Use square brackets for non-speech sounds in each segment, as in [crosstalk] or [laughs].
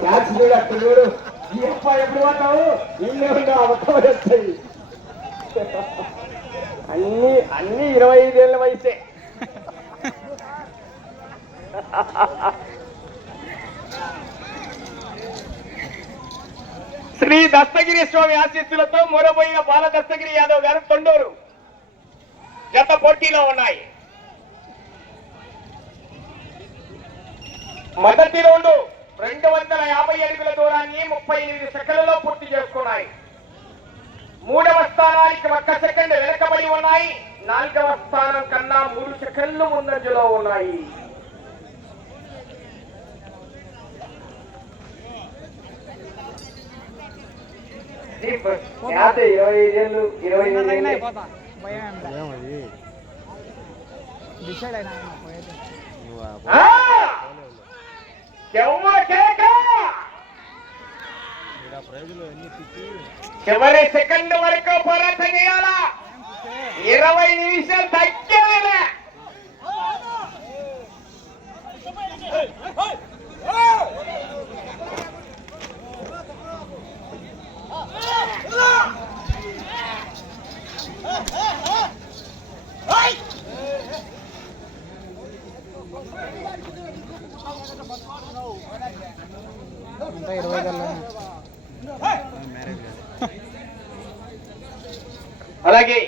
Catch చూడు అక్కడ చూడు ఈ అప్ప ఎప్పుడు పడ్డావు వస్తాయి అన్ని అన్ని ఇరవై ఐదేళ్ళ వయసే. [laughs] శ్రీ దస్తగిరి స్వామి ఆశీస్సులతో మొరబోయిన బాల దస్తగిరి యాదవ్ గారు తొండూరు. గత పోటీలో ఉన్నాయి. మొదటి రౌండ్ రెండు వందల యాభై అడుగుల దూరాన్ని ముప్పై ఎనిమిది సెకండ్లలో పూర్తి చేసుకున్నాయి. మూడవ స్థానానికి ఒక్క సెకండ్ వెనకబడి ఉన్నాయి. నాలుగవ స్థానం కన్నా మూడు సెకండ్లు ముందంజలో ఉన్నాయి. ఇరవై ఐదేళ్ళు ఇరవై డిసైడ్ అయినా చివరి సెకండ్ వరకు పోరాటం చేయాలా? ఇరవై నిమిషాలు తగ్గేలా ఇంకా ఇరవై గల్లా మ్యారేజ్ అలాగే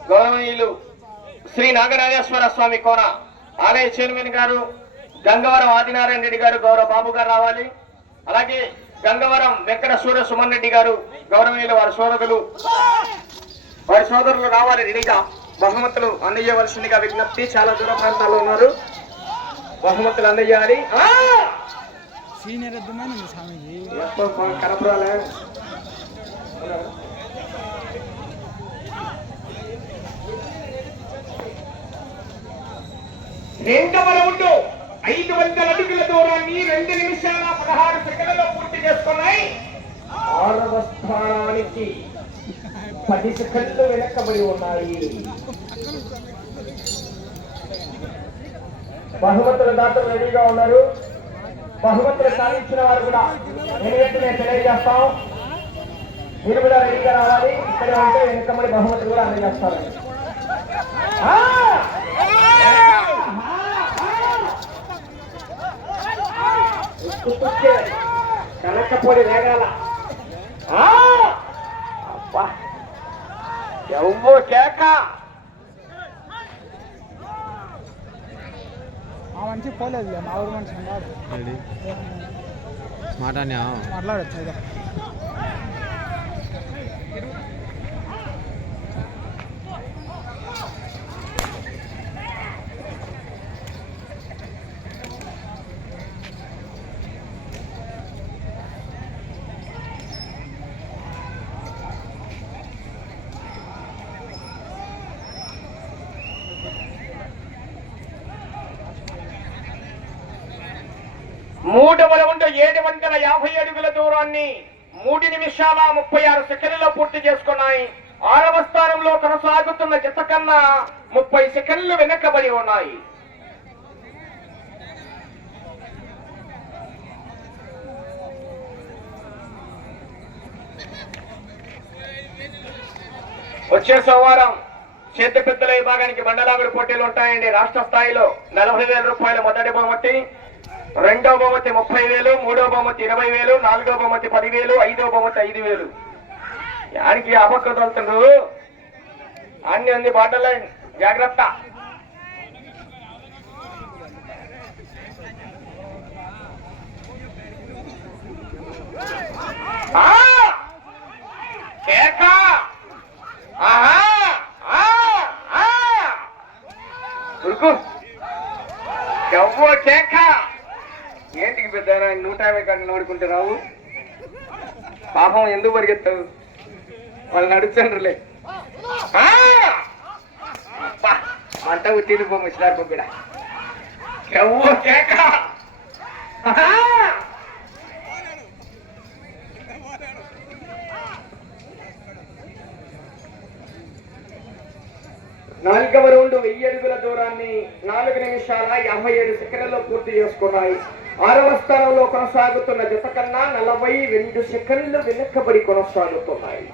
గౌరవనీయులు శ్రీ నాగరాజేశ్వర స్వామి కోన. ఆలయ చైర్మన్ గారు గంగవరం ఆదినారాయణ రెడ్డి గారు గౌరవ బాబు గారు రావాలి. అలాగే గంగవరం వెంకట సూర్య సుమన్ రెడ్డి గారు గౌరవనీయులు వారి సోదరులు. వారి సోదరులు రావాలి రెడీగా బహుమతులు అందజేయవలసిందిగా విజ్ఞప్తి. చాలా దూర ప్రాంతాల్లో ఉన్నారు. బహుమతులు అందజేయాలి! సీనియర్ కనపడాలే రెండవ రౌండ్ ఐదు వందల అడుగుల దూరాన్ని రెండు నిమిషాల పదహారు సెకండ్లలో పూర్తి చేసుకున్నాయి. ఆరవ స్థానానికి పది సెకండ్లు వెనకబడి ఉన్నాయి. బహుమతుల దాతలు రెడీగా ఉన్నారు. బహుమతులు సాధించిన వారు కూడా నేను తెలియజేస్తాం. మీరు కూడా రెడీగా రావాలి. ఇక్కడ ఉంటే వెనుకబడి బహుమతులు కూడా అందజేస్తారు. ఉత్తుత్తుకే కనకపోడి వేగాల ఆ! అబ్బా! ఎవ్వో కేక! ఆ మంచి పోలేదు మా ఊరు మనిషి మాట్లాడినా మాట్లాడచ్చు మూడు మూడవ ఏడు వందల యాభై అడుగుల దూరాన్ని మూడు నిమిషాల ముప్పై ఆరు సెకండ్లలో పూర్తి చేసుకున్నాయి. ఆరవ స్థానంలో కొనసాగుతున్న జత కన్నా ముప్పై సెకండ్లు వెనకబడి ఉన్నాయి. వచ్చే సోమవారం చేతి పెద్దల విభాగానికి బండలాగుడు పోటీలు ఉంటాయండి. రాష్ట్ర స్థాయిలో నలభై వేల రూపాయల మొదటి బహుమతి రెండో బహుమతి ముప్పై వేలు మూడో బహుమతి ఇరవై వేలు నాలుగో బహుమతి పదివేలు ఐదో బహుమతి ఐదు వేలు. యానికి అపక్క వెళ్తుండ్రు అన్ని అన్ని బాటల జాగ్రత్త. ఏకా ఆహా! ఆ! ఆ! ఉరుకు ఎవ్వో కేక ఏంటికి పెద్ద నూట యాభై కాడ నోడుకుంటే పాపం ఎందుకు పరిగెత్తావు? వాళ్ళు నడుచండ్రులే పంట ఉట్టింది పో ముచ్చినారు పంపిడ కేక. నాలుగవ రౌండ్ వెయ్యి అడుగుల దూరాన్ని నాలుగు నిమిషాల యాభై ఏడు సెకండ్లలో పూర్తి చేసుకున్నాయి. ఆరవ స్థానంలో కొనసాగుతున్న జత కన్నా నలభై రెండు సెకండ్లు వెనక్కబడి కొనసాగుతున్నాయి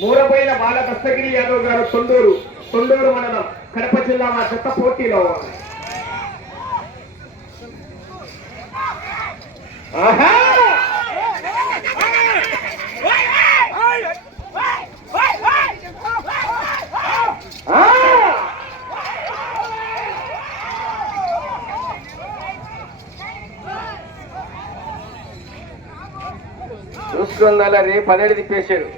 మూడపైన బాల దస్తగిరి యాదవ్ గారు తొండూరు తొండూరు మండలం కడప జిల్లా మా జత పోటీలో ఆహా! చూసుకుందా రేపు పదేడు తిప్పేశాడు.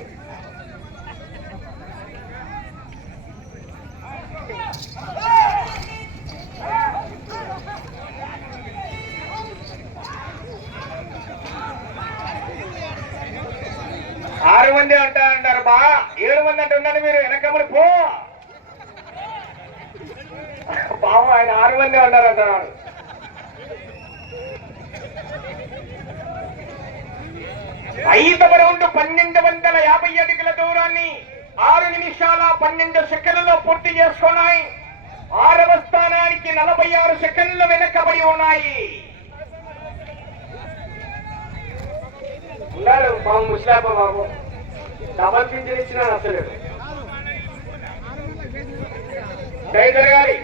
ఆరు మంది అంటా అంటారు బా. ఏడు మంది అంటే ఉండండి మీరు వెనకమ్మడి పో. పాము ఆయన ఆరు మంది అంటారు అంటున్నాడు. ఐదవ రౌండ్ పన్నెండు వందల యాభై అడుగుల దూరాన్ని ఆరు నిమిషాల పన్నెండు సెకండ్లలో పూర్తి చేసుకున్నాయి. ఆరవ స్థానానికి నలభై ఆరు సెకండ్లు వెనకబడి ఉన్నాయి. ఉండాలి బాబు ముస్లాప బాబు. డబల్ పింఛన్ ఇచ్చిన అసలు. టైగర్ గారి.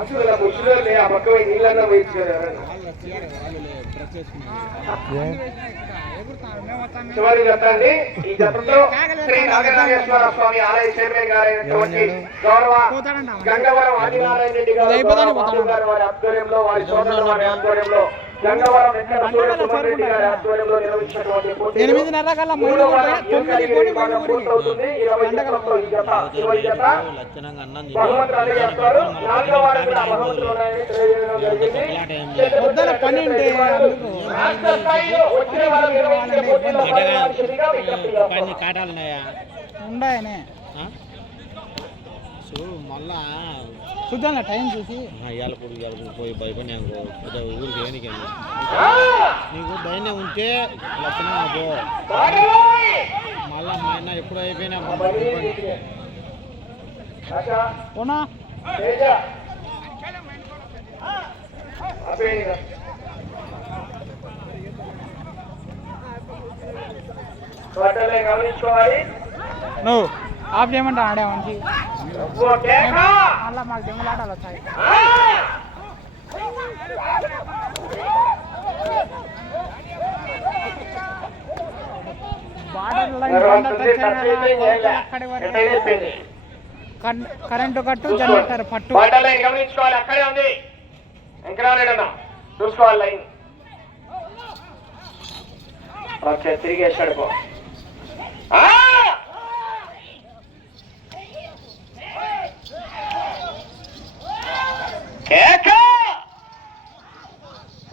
అసలు ఇలా ముసలి ఆ పక్క నీళ్ళన్నా వేయించారు కదా చివరి జత అండి ఈ జతతో శ్రీ నాగనాగేశ్వర స్వామి ఆలయ చైర్మన్ గారైనటువంటి గౌరవ గంగవరం ఆదినారాయణ రెడ్డి గారు వారి ఆధ్వర్యంలో వారి సోదరుల వారి ఆధ్వర్యంలో ఎనిమిదిన్నర కల్లా తొమ్మిది కూడా ఉన్నాయని పొద్దున పన్నెండు కాటాలున్నాయా? చూడు మళ్ళా చూద్దాం టైం చూసి. ఇవాళ పొడి పోయి భయపడి ఊరికి ఏనికి! నీకు ధైర్యం ఉంటే పో బాడోయ్! మళ్ళా మా ఆయన ఎప్పుడు అయిపోయినా పోనా? గమనించుకోవాలి నువ్వు ఆఫ్ చేయమంటా ఆడే మంచి! మళ్ళా మాకు దెంగలాటాలు వచ్చాయి కరెంటు కట్టు. జనరేటర్ పట్టు. బట్టలు లైన్ గమనించుకోవాలి అక్కడే ఉంది. వెంకటరామరెడ్డి అన్న. చూసుకోవాలి లైన్. ఓకే తిరిగి వేసాడు పో ఆ! కేక!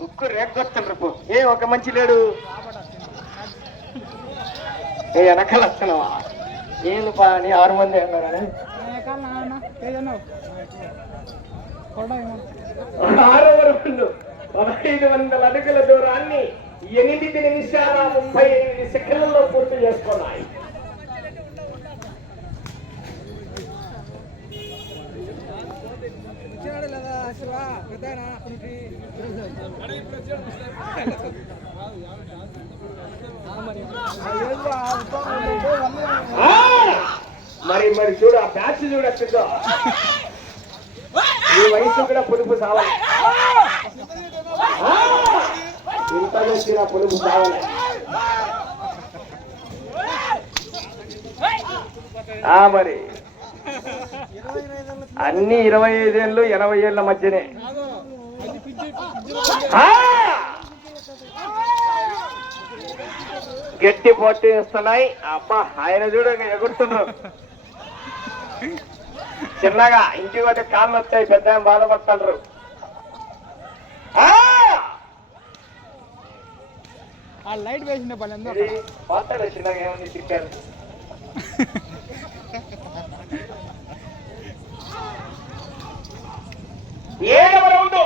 ఉక్కు రేపొస్తుండ్రు పో. ఏ ఒక మంచి లేడు. ఏ వెనకాల వస్తున్నావా? ఏను పా అని ఆరు మంది అన్నారా? రౌండ్ పదహైదు వందల అడుగుల దూరాన్ని ఎనిమిది నిమిషాల ముప్పై ఎనిమిది సెకండ్లలో పూర్తి చేసుకున్నాయి. ఆ! మరి మరి చూడు ఆ బ్యాచ్ చూడొచ్చిందో ఈ వయసు కూడా పొలుపు సావాలి ఇంత వచ్చిన పొలుపు సావాలి మరి. అన్ని ఇరవై ఐదేళ్ళు ఎనభై ఏళ్ళ మధ్యనే! గట్టి పోటీ ఇస్తున్నాయి అబ్బా ఆయన చూడ ఎగురుతున్నారు చిన్నగా ఇంటికి పోతే కాళ్ళు వస్తాయి పెద్ద బాధపడతారు ఆ! లైట్ వేసిన పని ఎందుకు పోతాడు చిన్నగా ఏమని ఏడవ రౌండ్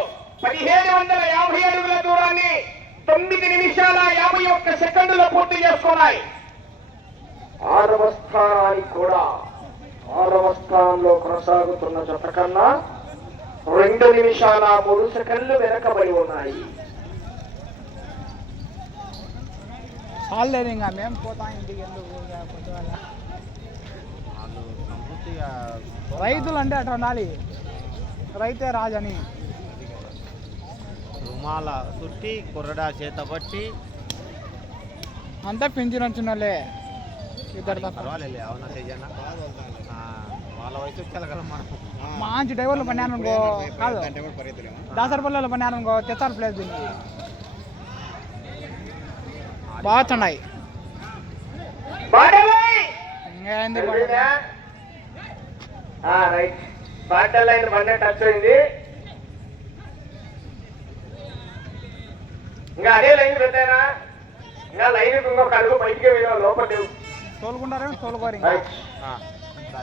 పదిహేడు వందల యాభై అడుగుల దూరాన్ని తొమ్మిది నిమిషాల యాభై ఒక్క సెకండ్లు పూర్తి చేసుకున్నాయి. ఆరవ స్థానానికి కూడా ఆరవ స్థానంలో కొనసాగుతున్న జత కన్నా రెండు నిమిషాల మూడు సెకండ్లు వెనకబడి ఉన్నాయి. చాలేదు ఇంకా మేము పోతాం ఇంటికి ఎందుకు ఇక పొద్దుగాల. వాళ్ళు సంపూర్తిగా రైతులు అంటే అట్లా ఉండాలి. రైతే రాజని. రుమాల చుట్టి కుర్రడా చేత పట్టి. అంతా ఇద్దరు తప్ప. పర్వాలేదు అవునా తేజన్న? ఆ, వాళ్ళ వయసు వచ్చేలా కదా మనం. మంచి డ్రైవర్లు పన్నాను అనుకో కాదు. దాసరపల్లిలో పన్నాను అనుకో తెచ్చారు ప్లేస్ దీన్ని. రైట్. లైన్ బండి టచ్ అయింది. ఇంకా అదే లైన్ పెట్టారా ఇంకా లైన్ ఇంకొక అడుగు బయటికి వెళ్ళాం లోపల. తోలుకుంటారేమో? తోలుకోరు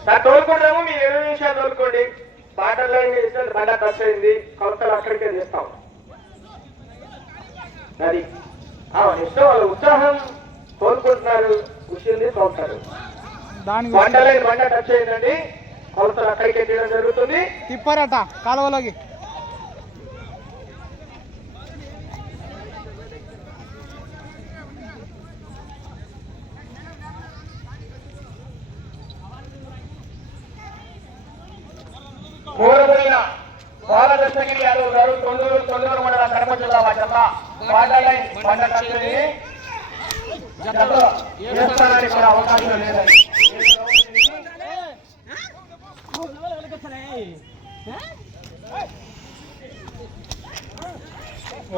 సార్ తోలుకుంటాము మీరు ఇరవై నిమిషాలు తోలుకోండి. బాటల్ లైన్ ఇస్తే బండ టచ్ అయింది. కొలతలు అక్కడికే తీస్తాం అది. ఇష్టం వాళ్ళ ఉత్సాహం తోలుకుంటున్నారు. కూర్చుంది తోలుతారు. బాటల్ లైన్ బండ టచ్ అయిందండి. కొలతలు అక్కడికే తీయడం జరుగుతుంది. తిప్పారట కాలువలోకి. కోరబోయిన బాలకృష్ణగిరి యాదవ్ గారు తొండూరు తొండూరు మండల కడప జిల్లా మా చెత్త లైన్ బండ టచ్ కూడా అవకాశం లేదండి